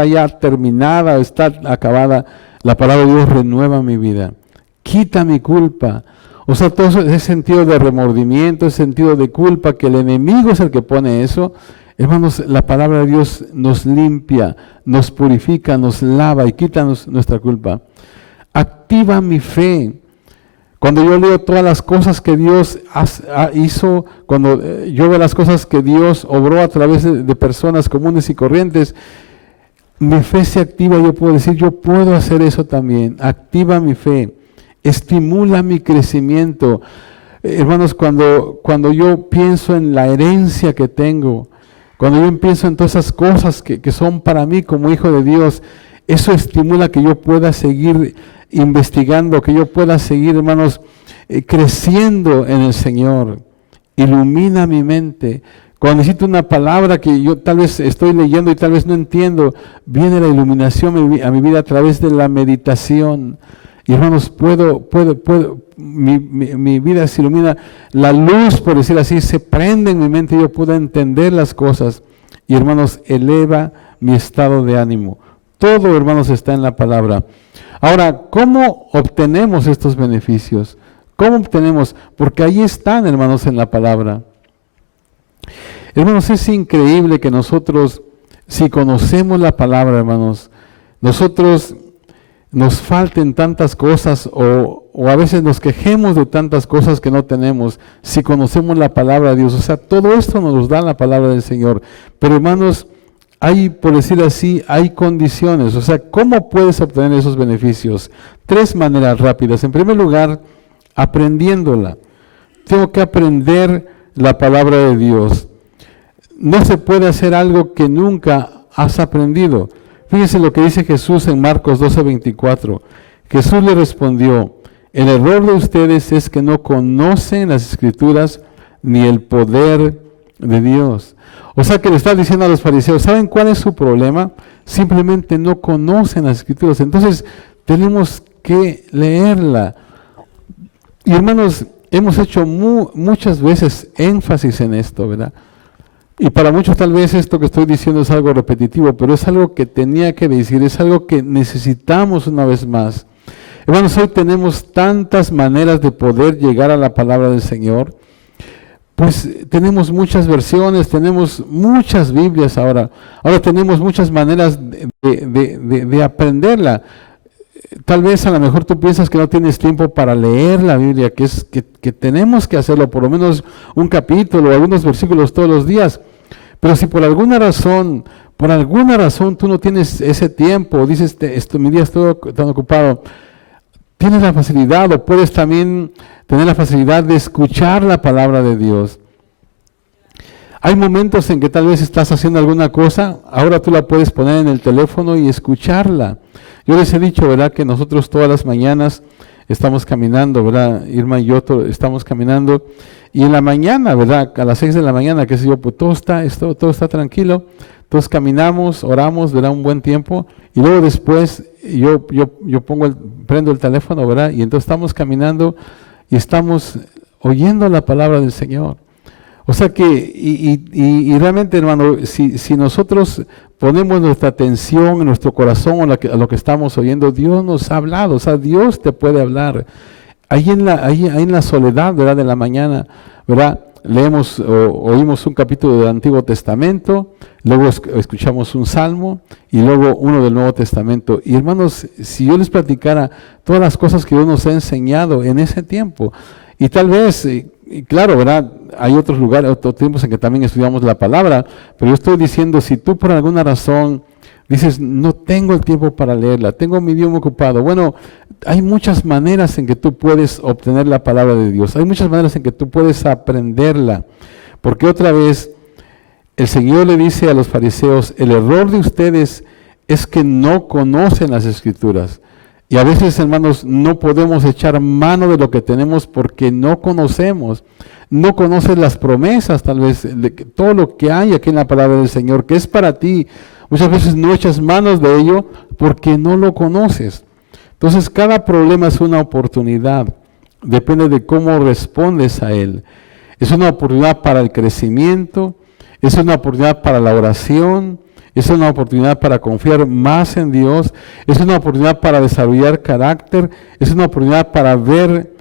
ya terminada, está acabada, la palabra de Dios renueva mi vida, quita mi culpa. O sea, todo ese sentido de remordimiento, ese sentido de culpa, que el enemigo es el que pone eso. Hermanos, la palabra de Dios nos limpia, nos purifica, nos lava y quita nuestra culpa. Activa mi fe. Cuando yo leo todas las cosas que Dios hizo, cuando yo veo las cosas que Dios obró a través de personas comunes y corrientes, mi fe se activa. Yo puedo decir, yo puedo hacer eso también. Activa mi fe, estimula mi crecimiento. Hermanos, cuando yo pienso en la herencia que tengo, cuando yo pienso en todas esas cosas que son para mí como hijo de Dios, eso estimula que yo pueda seguir investigando, que yo pueda seguir, hermanos, creciendo en el Señor. Ilumina mi mente. Cuando necesito una palabra que yo tal vez estoy leyendo y tal vez no entiendo, viene la iluminación a mi vida a través de la meditación. Y hermanos, mi vida se ilumina, la luz, por decir así, se prende en mi mente y yo puedo entender las cosas. Y hermanos, eleva mi estado de ánimo. Todo, hermanos, está en la palabra. Ahora, ¿cómo obtenemos estos beneficios? ¿Cómo obtenemos? Porque ahí están, hermanos, en la palabra. Hermanos, es increíble que nosotros, si conocemos la palabra, hermanos, nosotros nos falten tantas cosas o a veces nos quejemos de tantas cosas que no tenemos, si conocemos la palabra de Dios. O sea, todo esto nos da la palabra del Señor. Pero hermanos, hay, por decir así, hay condiciones. O sea, ¿cómo puedes obtener esos beneficios? 3 maneras rápidas. En primer lugar, aprendiéndola. Tengo que aprender la palabra de Dios. No se puede hacer algo que nunca has aprendido. Fíjense lo que dice Jesús en Marcos 12:24. Jesús le respondió, el error de ustedes es que no conocen las Escrituras ni el poder de Dios. O sea que le está diciendo a los fariseos, ¿saben cuál es su problema? Simplemente no conocen las Escrituras. Entonces tenemos que leerla. Y hermanos, hemos hecho muchas veces énfasis en esto, ¿verdad? Y para muchos tal vez esto que estoy diciendo es algo repetitivo, pero es algo que tenía que decir, es algo que necesitamos una vez más. Hermanos, hoy tenemos tantas maneras de poder llegar a la palabra del Señor. Pues tenemos muchas versiones, tenemos muchas Biblias ahora. Ahora tenemos muchas maneras de aprenderla. Tal vez a lo mejor tú piensas que no tienes tiempo para leer la Biblia, que tenemos que hacerlo, por lo menos un capítulo o algunos versículos todos los días. Pero si por alguna razón tú no tienes ese tiempo, dices, mi día estoy tan ocupado, tienes la facilidad o puedes también tener la facilidad de escuchar la palabra de Dios. Hay momentos en que tal vez estás haciendo alguna cosa, ahora tú la puedes poner en el teléfono y escucharla. Yo les he dicho, ¿verdad?, que nosotros todas las mañanas estamos caminando, ¿verdad? Irma y yo estamos caminando, y en la mañana, ¿verdad?, a las 6 de la mañana, qué sé yo, pues todo está tranquilo, entonces caminamos, oramos, ¿verdad?, un buen tiempo, y luego después yo prendo el teléfono, ¿verdad?, y entonces estamos caminando y estamos oyendo la palabra del Señor. O sea que, y realmente, hermano, si nosotros ponemos nuestra atención en nuestro corazón a lo que estamos oyendo, Dios nos ha hablado, o sea, Dios te puede hablar. Ahí en la soledad, ¿verdad?, de la mañana, ¿verdad?, leemos o oímos un capítulo del Antiguo Testamento, luego escuchamos un salmo y luego uno del Nuevo Testamento. Y hermanos, si yo les platicara todas las cosas que Dios nos ha enseñado en ese tiempo, y tal vez, y claro, ¿verdad?, hay otros lugares, otros tiempos en que también estudiamos la palabra, pero yo estoy diciendo, si tú por alguna razón dices, no tengo el tiempo para leerla, tengo mi idioma ocupado, bueno, hay muchas maneras en que tú puedes obtener la palabra de Dios, hay muchas maneras en que tú puedes aprenderla, porque otra vez, el Señor le dice a los fariseos, el error de ustedes es que no conocen las Escrituras. Y a veces, hermanos, no podemos echar mano de lo que tenemos porque no conocemos. No conoces las promesas, tal vez, de todo lo que hay aquí en la palabra del Señor, que es para ti. Muchas veces no echas manos de ello porque no lo conoces. Entonces, cada problema es una oportunidad. Depende de cómo respondes a él. Es una oportunidad para el crecimiento, es una oportunidad para la oración, es una oportunidad para confiar más en Dios, es una oportunidad para desarrollar carácter, es una oportunidad para ver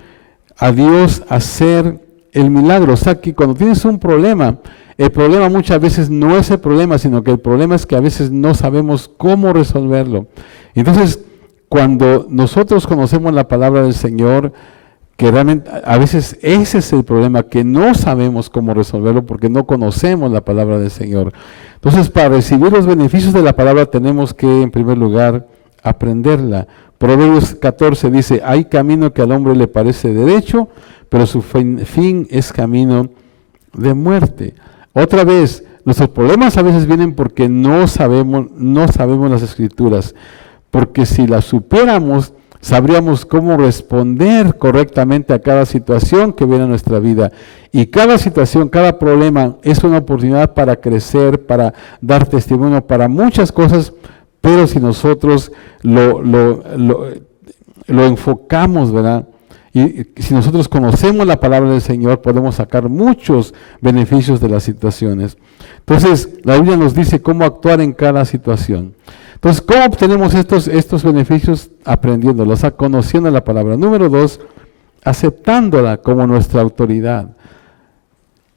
a Dios hacer el milagro. O sea que cuando tienes un problema, el problema muchas veces no es el problema, sino que el problema es que a veces no sabemos cómo resolverlo. Entonces, cuando nosotros conocemos la palabra del Señor, que realmente a veces ese es el problema, que no sabemos cómo resolverlo porque no conocemos la palabra del Señor. Entonces, para recibir los beneficios de la palabra tenemos que, en primer lugar, aprenderla. Proverbios 14 dice, hay camino que al hombre le parece derecho, pero su fin es camino de muerte. Otra vez, nuestros problemas a veces vienen porque no sabemos las Escrituras, porque si las supiéramos, sabríamos cómo responder correctamente a cada situación que viene a nuestra vida. Y cada situación, cada problema es una oportunidad para crecer, para dar testimonio, para muchas cosas, pero si nosotros lo enfocamos, ¿verdad? Y si nosotros conocemos la palabra del Señor, podemos sacar muchos beneficios de las situaciones. Entonces, la Biblia nos dice cómo actuar en cada situación. Entonces, ¿cómo obtenemos estos beneficios? Aprendiéndolos, conociendo la palabra. Número 2, aceptándola como nuestra autoridad.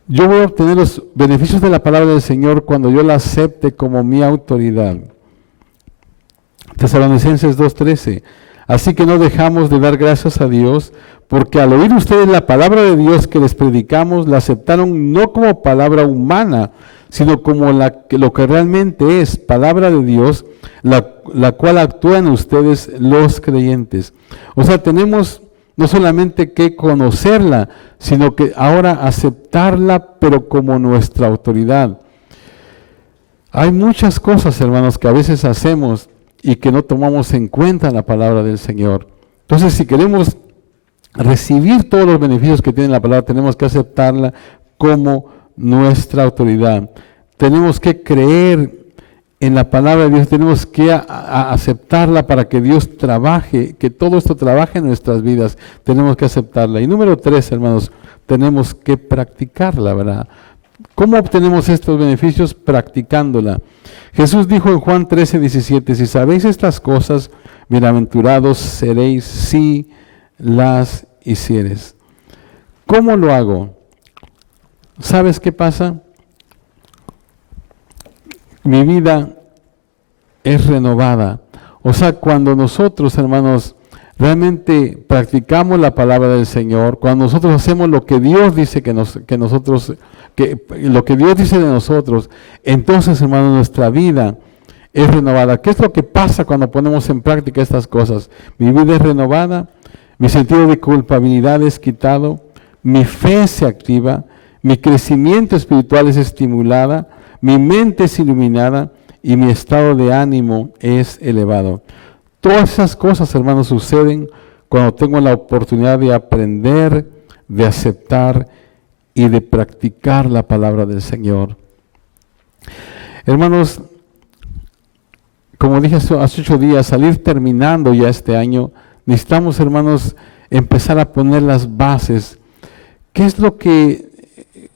Yo voy a obtener los beneficios de la palabra del Señor cuando yo la acepte como mi autoridad. Tesalonicenses 2:13. Así que no dejamos de dar gracias a Dios, porque al oír ustedes la palabra de Dios que les predicamos, la aceptaron no como palabra humana, sino como lo que realmente es, palabra de Dios, la cual actúa en ustedes los creyentes. O sea, tenemos no solamente que conocerla, sino que ahora aceptarla, pero como nuestra autoridad. Hay muchas cosas, hermanos, que a veces hacemos y que no tomamos en cuenta la palabra del Señor. Entonces, si queremos recibir todos los beneficios que tiene la palabra, tenemos que aceptarla como nuestra autoridad. Tenemos que creer en la palabra de Dios, tenemos que aceptarla para que Dios trabaje, que todo esto trabaje en nuestras vidas. Tenemos que aceptarla. Y número 3, hermanos, tenemos que practicarla, ¿verdad? ¿Cómo obtenemos estos beneficios? Practicándola. Jesús dijo en Juan 13:17, si sabéis estas cosas, bienaventurados seréis si las hicieres. ¿Cómo lo hago? ¿Sabes qué pasa? Mi vida es renovada. O sea, cuando nosotros, hermanos, realmente practicamos la palabra del Señor, cuando nosotros hacemos lo que Dios dice lo que Dios dice de nosotros, entonces, hermanos, nuestra vida es renovada. ¿Qué es lo que pasa cuando ponemos en práctica estas cosas? Mi vida es renovada, mi sentido de culpabilidad es quitado, mi fe se activa, mi crecimiento espiritual es estimulada, mi mente es iluminada y mi estado de ánimo es elevado. Todas esas cosas, hermanos, suceden cuando tengo la oportunidad de aprender, de aceptar y de practicar la palabra del Señor. Hermanos, como dije hace 8 días, salir terminando ya este año, necesitamos, hermanos, empezar a poner las bases. ¿Qué es lo que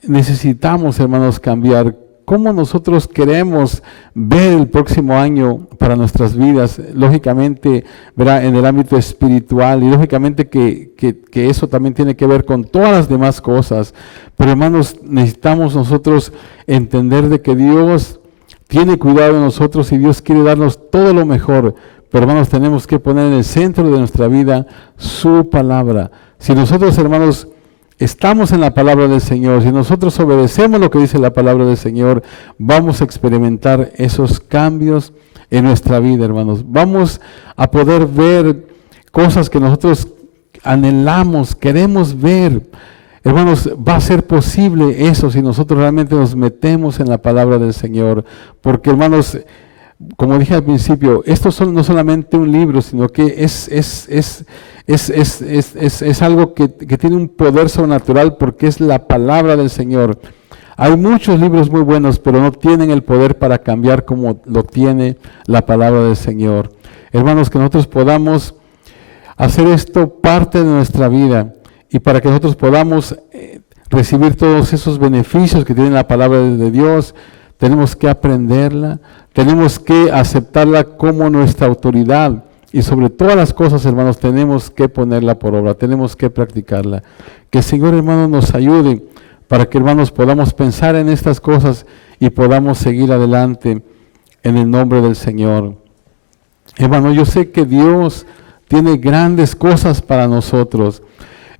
necesitamos, hermanos, cambiar? ¿Cómo nosotros queremos ver el próximo año para nuestras vidas? Lógicamente, ¿verdad?, en el ámbito espiritual, y lógicamente que eso también tiene que ver con todas las demás cosas. Pero, hermanos, necesitamos nosotros entender de que Dios tiene cuidado de nosotros y Dios quiere darnos todo lo mejor. Pero, hermanos, tenemos que poner en el centro de nuestra vida su palabra. Si nosotros, hermanos, estamos en la palabra del Señor, si nosotros obedecemos lo que dice la palabra del Señor, vamos a experimentar esos cambios en nuestra vida, hermanos. Vamos a poder ver cosas que nosotros anhelamos, queremos ver. Hermanos, va a ser posible eso si nosotros realmente nos metemos en la palabra del Señor. Porque, hermanos, como dije al principio, esto no solamente un libro, sino que es algo que tiene un poder sobrenatural porque es la palabra del Señor. Hay muchos libros muy buenos, pero no tienen el poder para cambiar como lo tiene la palabra del Señor. Hermanos, que nosotros podamos hacer esto parte de nuestra vida y para que nosotros podamos recibir todos esos beneficios que tiene la palabra de Dios, tenemos que aprenderla, tenemos que aceptarla como nuestra autoridad y sobre todas las cosas, hermanos, tenemos que ponerla por obra, tenemos que practicarla. Que el Señor, hermanos, nos ayude para que, hermanos, podamos pensar en estas cosas y podamos seguir adelante en el nombre del Señor. Hermanos, yo sé que Dios tiene grandes cosas para nosotros.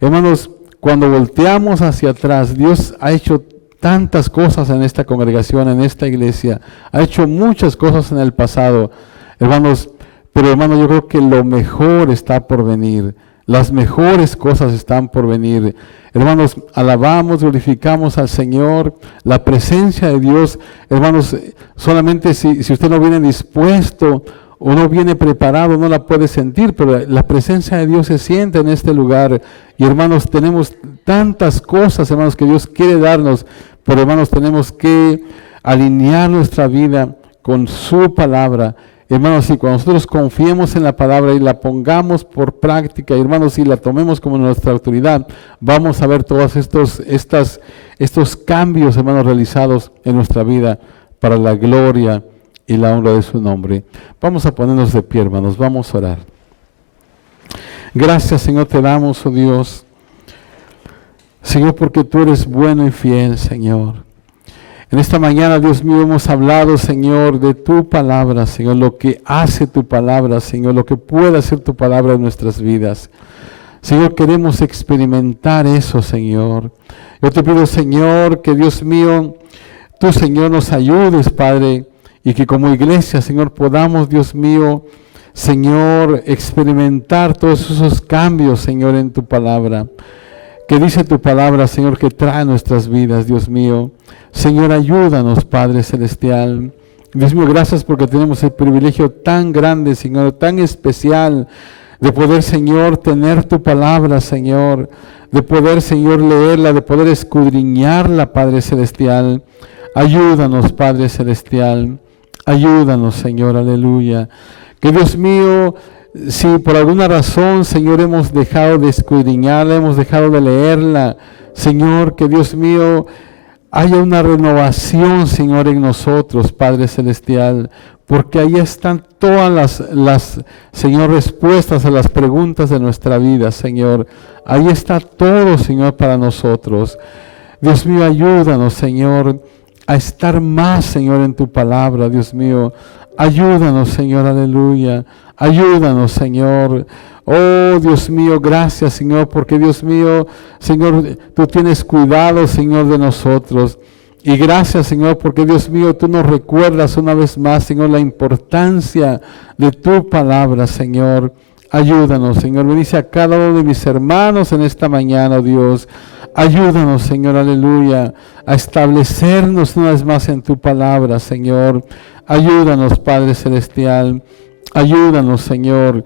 Hermanos, cuando volteamos hacia atrás, Dios ha hecho tantas cosas en esta congregación, en esta iglesia, ha hecho muchas cosas en el pasado, hermanos, pero hermanos, yo creo que lo mejor está por venir, las mejores cosas están por venir. Hermanos, alabamos, glorificamos al Señor, la presencia de Dios, hermanos, solamente si usted no viene dispuesto o no viene preparado, no la puede sentir, pero la presencia de Dios se siente en este lugar. Y hermanos, tenemos tantas cosas, hermanos, que Dios quiere darnos, pero hermanos, tenemos que alinear nuestra vida con su palabra. Hermanos, y cuando nosotros confiemos en la palabra y la pongamos por práctica, hermanos, y la tomemos como nuestra autoridad, vamos a ver todos estos cambios, hermanos, realizados en nuestra vida para la gloria y la honra de su nombre. Vamos a ponernos de pie, hermanos, vamos a orar. Gracias, Señor, te damos, oh Dios. Señor, porque tú eres bueno y fiel, Señor. En esta mañana, Dios mío, hemos hablado, Señor, de tu palabra, Señor, lo que hace tu palabra, Señor, lo que puede hacer tu palabra en nuestras vidas. Señor, queremos experimentar eso, Señor. Yo te pido, Señor, que Dios mío, tú, Señor, nos ayudes, Padre, y que como iglesia, Señor, podamos, Dios mío, Señor, experimentar todos esos cambios, Señor, en tu palabra. Que dice tu palabra, Señor, que trae nuestras vidas, Dios mío. Señor, ayúdanos, Padre Celestial. Dios mío, gracias porque tenemos el privilegio tan grande, Señor, tan especial, de poder, Señor, tener tu palabra, Señor, de poder, Señor, leerla, de poder escudriñarla, Padre Celestial. Ayúdanos, Padre Celestial. Ayúdanos, Señor, aleluya. Que Dios mío, si por alguna razón, Señor, hemos dejado de escudriñarla, hemos dejado de leerla, Señor, que Dios mío, haya una renovación, Señor, en nosotros, Padre Celestial, porque ahí están todas las, Señor, respuestas a las preguntas de nuestra vida, Señor. Ahí está todo, Señor, para nosotros. Dios mío, ayúdanos, Señor, a estar más, Señor, en tu palabra, Dios mío. Ayúdanos, Señor, aleluya. Ayúdanos, Señor. Oh, Dios mío, gracias, Señor, porque Dios mío, Señor, tú tienes cuidado, Señor, de nosotros. Y gracias, Señor, porque Dios mío, tú nos recuerdas una vez más, Señor, la importancia de tu palabra, Señor. Ayúdanos, Señor. Bendice a cada uno de mis hermanos en esta mañana, Dios. Ayúdanos, Señor, aleluya, a establecernos una vez más en tu palabra, Señor. Ayúdanos, Padre Celestial. Ayúdanos, Señor.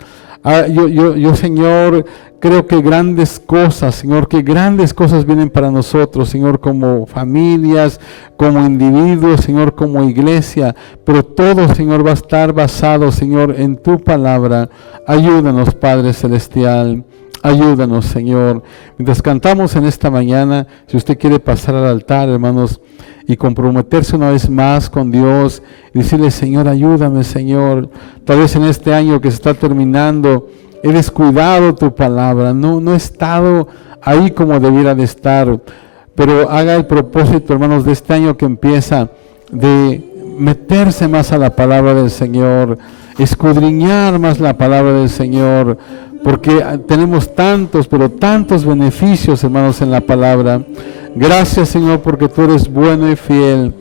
Yo, Señor, creo que grandes cosas, Señor, que grandes cosas vienen para nosotros, Señor, como familias, como individuos, Señor, como iglesia, pero todo, Señor, va a estar basado, Señor, en tu palabra. Ayúdanos, Padre Celestial. Ayúdanos, Señor. Mientras cantamos en esta mañana, si usted quiere pasar al altar, hermanos, y comprometerse una vez más con Dios y decirle, Señor, ayúdame, Señor. Tal vez en este año que se está terminando, he descuidado tu palabra, no he estado ahí como debiera de estar, pero haga el propósito, hermanos, de este año que empieza, de meterse más a la palabra del Señor, escudriñar más la palabra del Señor, porque tenemos tantos, pero tantos beneficios, hermanos, en la palabra. Gracias, Señor, porque tú eres bueno y fiel.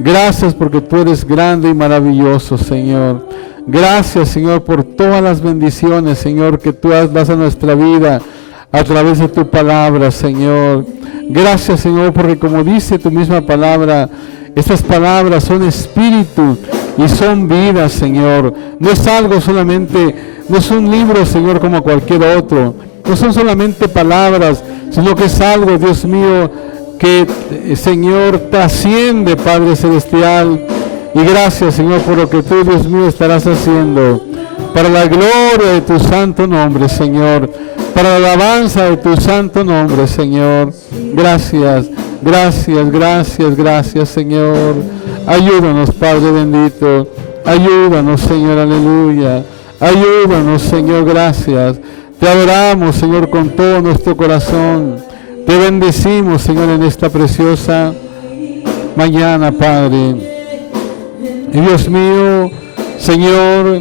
Gracias porque tú eres grande y maravilloso, Señor. Gracias, Señor, por todas las bendiciones, Señor, que tú das a nuestra vida a través de tu palabra, Señor. Gracias, Señor, porque como dice tu misma palabra, estas palabras son espíritu y son vida, Señor. No es algo solamente, no es un libro, Señor, como cualquier otro. No son solamente palabras, sino que es algo, Dios mío, que, Señor, trasciende, Padre Celestial. Y gracias, Señor, por lo que tú, Dios mío, estarás haciendo para la gloria de tu santo nombre, Señor, para la alabanza de tu santo nombre, Señor. Gracias, gracias, gracias, gracias, Señor. Ayúdanos, Padre bendito. Ayúdanos, Señor, aleluya. Ayúdanos, Señor, gracias. Te adoramos, Señor, con todo nuestro corazón. Te bendecimos, Señor, en esta preciosa mañana, Padre. Y Dios mío, Señor,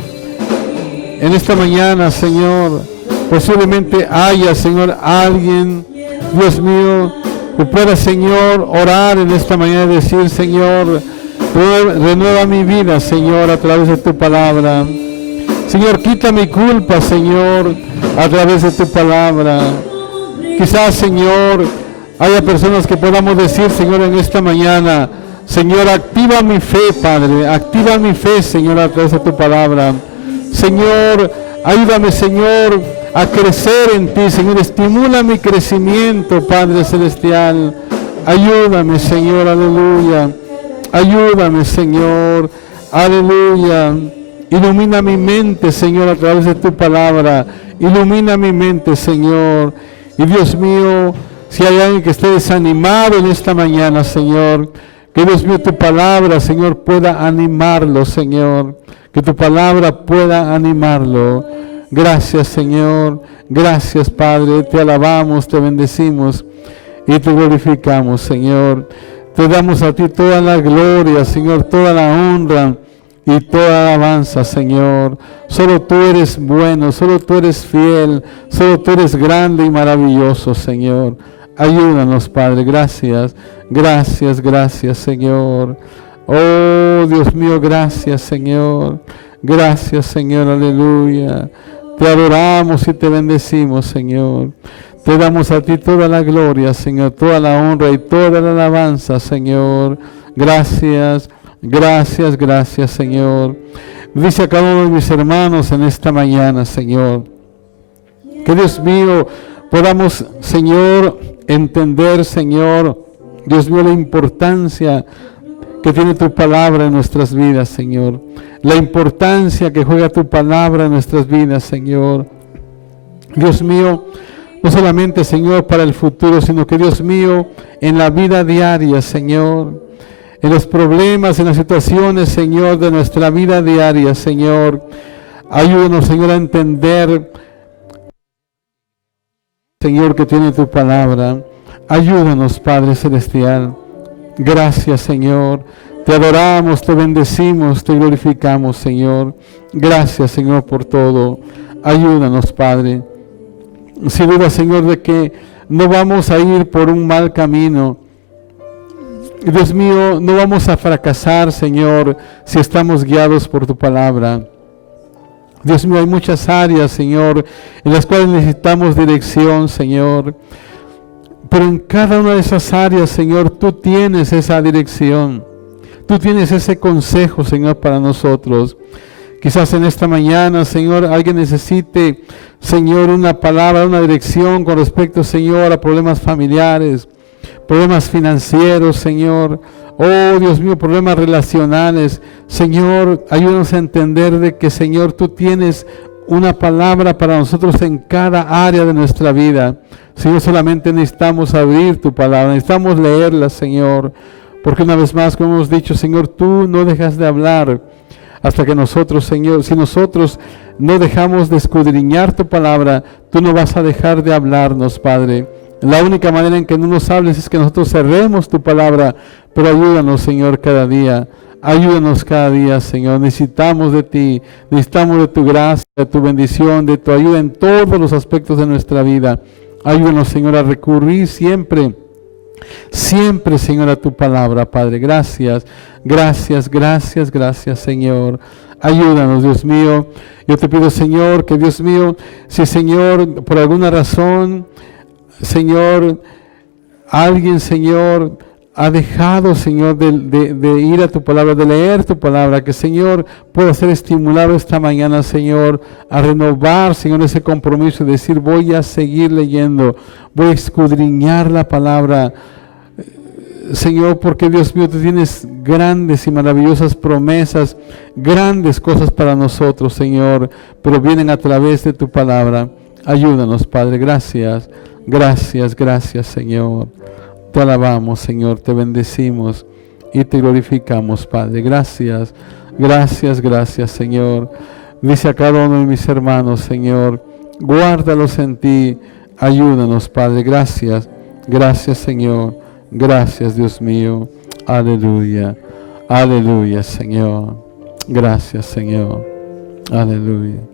en esta mañana, Señor, posiblemente haya, Señor, alguien, Dios mío, que pueda, Señor, orar en esta mañana y decir, Señor, renueva mi vida, Señor, a través de tu palabra. Señor, quita mi culpa, Señor, a través de tu palabra. Quizás, Señor, haya personas que podamos decir, Señor, en esta mañana, Señor, activa mi fe, Padre, activa mi fe, Señor, a través de tu palabra. Señor, ayúdame, Señor, a crecer en ti, Señor, estimula mi crecimiento, Padre Celestial. Ayúdame, Señor, aleluya. Ayúdame, Señor, aleluya. Ilumina mi mente, Señor, a través de tu palabra. Ilumina mi mente, Señor. Y Dios mío, si hay alguien que esté desanimado en esta mañana, Señor, que Dios mío, tu palabra, Señor, pueda animarlo, Señor. Que tu palabra pueda animarlo. Gracias, Señor. Gracias, Padre. Te alabamos, te bendecimos y te glorificamos, Señor. Te damos a ti toda la gloria, Señor, toda la honra y toda la alabanza, Señor. Solo tú eres bueno, solo tú eres fiel, solo tú eres grande y maravilloso, Señor. Ayúdanos, Padre. Gracias, gracias, gracias, Señor. Oh, Dios mío, gracias, Señor. Gracias, Señor, aleluya. Te adoramos y te bendecimos, Señor. Te damos a ti toda la gloria, Señor, toda la honra y toda la alabanza, Señor. Gracias, gracias, gracias, Señor. Dice a cada uno de mis hermanos en esta mañana, Señor, que Dios mío, podamos, Señor, entender, Señor, Dios mío, la importancia que tiene tu palabra en nuestras vidas, Señor. La importancia que juega tu palabra en nuestras vidas, Señor. Dios mío, no solamente, Señor, para el futuro, sino que, Dios mío, en la vida diaria, Señor, en los problemas, en las situaciones, Señor, de nuestra vida diaria, Señor, ayúdanos, Señor, a entender, Señor, que tiene tu palabra. Ayúdanos, Padre Celestial. Gracias, Señor. Te adoramos, te bendecimos, te glorificamos, Señor. Gracias, Señor, por todo. Ayúdanos, Padre. Sin duda, Señor, de que no vamos a ir por un mal camino. Dios mío, no vamos a fracasar, Señor, si estamos guiados por tu palabra. Dios mío, hay muchas áreas, Señor, en las cuales necesitamos dirección, Señor. Pero en cada una de esas áreas, Señor, tú tienes esa dirección. Tú tienes ese consejo, Señor, para nosotros. Quizás en esta mañana, Señor, alguien necesite, Señor, una palabra, una dirección con respecto, Señor, a problemas familiares, problemas financieros, Señor. Oh, Dios mío, problemas relacionales. Señor, ayúdanos a entender de que, Señor, tú tienes una palabra para nosotros en cada área de nuestra vida. Señor, solamente necesitamos abrir tu palabra, necesitamos leerla, Señor. Porque una vez más, como hemos dicho, Señor, tú no dejas de hablar hasta que nosotros, Señor, si nosotros no dejamos de escudriñar tu palabra, tú no vas a dejar de hablarnos, Padre. La única manera en que no nos hables es que nosotros cerremos tu palabra, pero ayúdanos, Señor, cada día. Ayúdanos cada día, Señor. Necesitamos de ti, necesitamos de tu gracia, de tu bendición, de tu ayuda en todos los aspectos de nuestra vida. Ayúdanos, Señor, a recurrir siempre, Señor, a tu palabra, Padre. Gracias, gracias, gracias, gracias, Señor. Ayúdanos, Dios mío. Yo te pido, Señor, que Dios mío, si, Señor, por alguna razón, Señor, alguien, Señor, ha dejado, Señor, de ir a tu palabra, de leer tu palabra, que, Señor, pueda ser estimulado esta mañana, Señor, a renovar, Señor, ese compromiso y decir, voy a seguir leyendo, voy a escudriñar la palabra, Señor, porque, Dios mío, tú tienes grandes y maravillosas promesas, grandes cosas para nosotros, Señor, pero vienen a través de tu palabra. Ayúdanos, Padre. Gracias, gracias, gracias, Señor. Te alabamos, Señor, te bendecimos y te glorificamos, Padre. Gracias, gracias, gracias, Señor. Dice a cada uno de mis hermanos, Señor, guárdalos en ti, ayúdanos, Padre. Gracias, gracias, Señor. Gracias, Dios mío. Aleluya, aleluya, Señor. Gracias, Señor. Aleluya.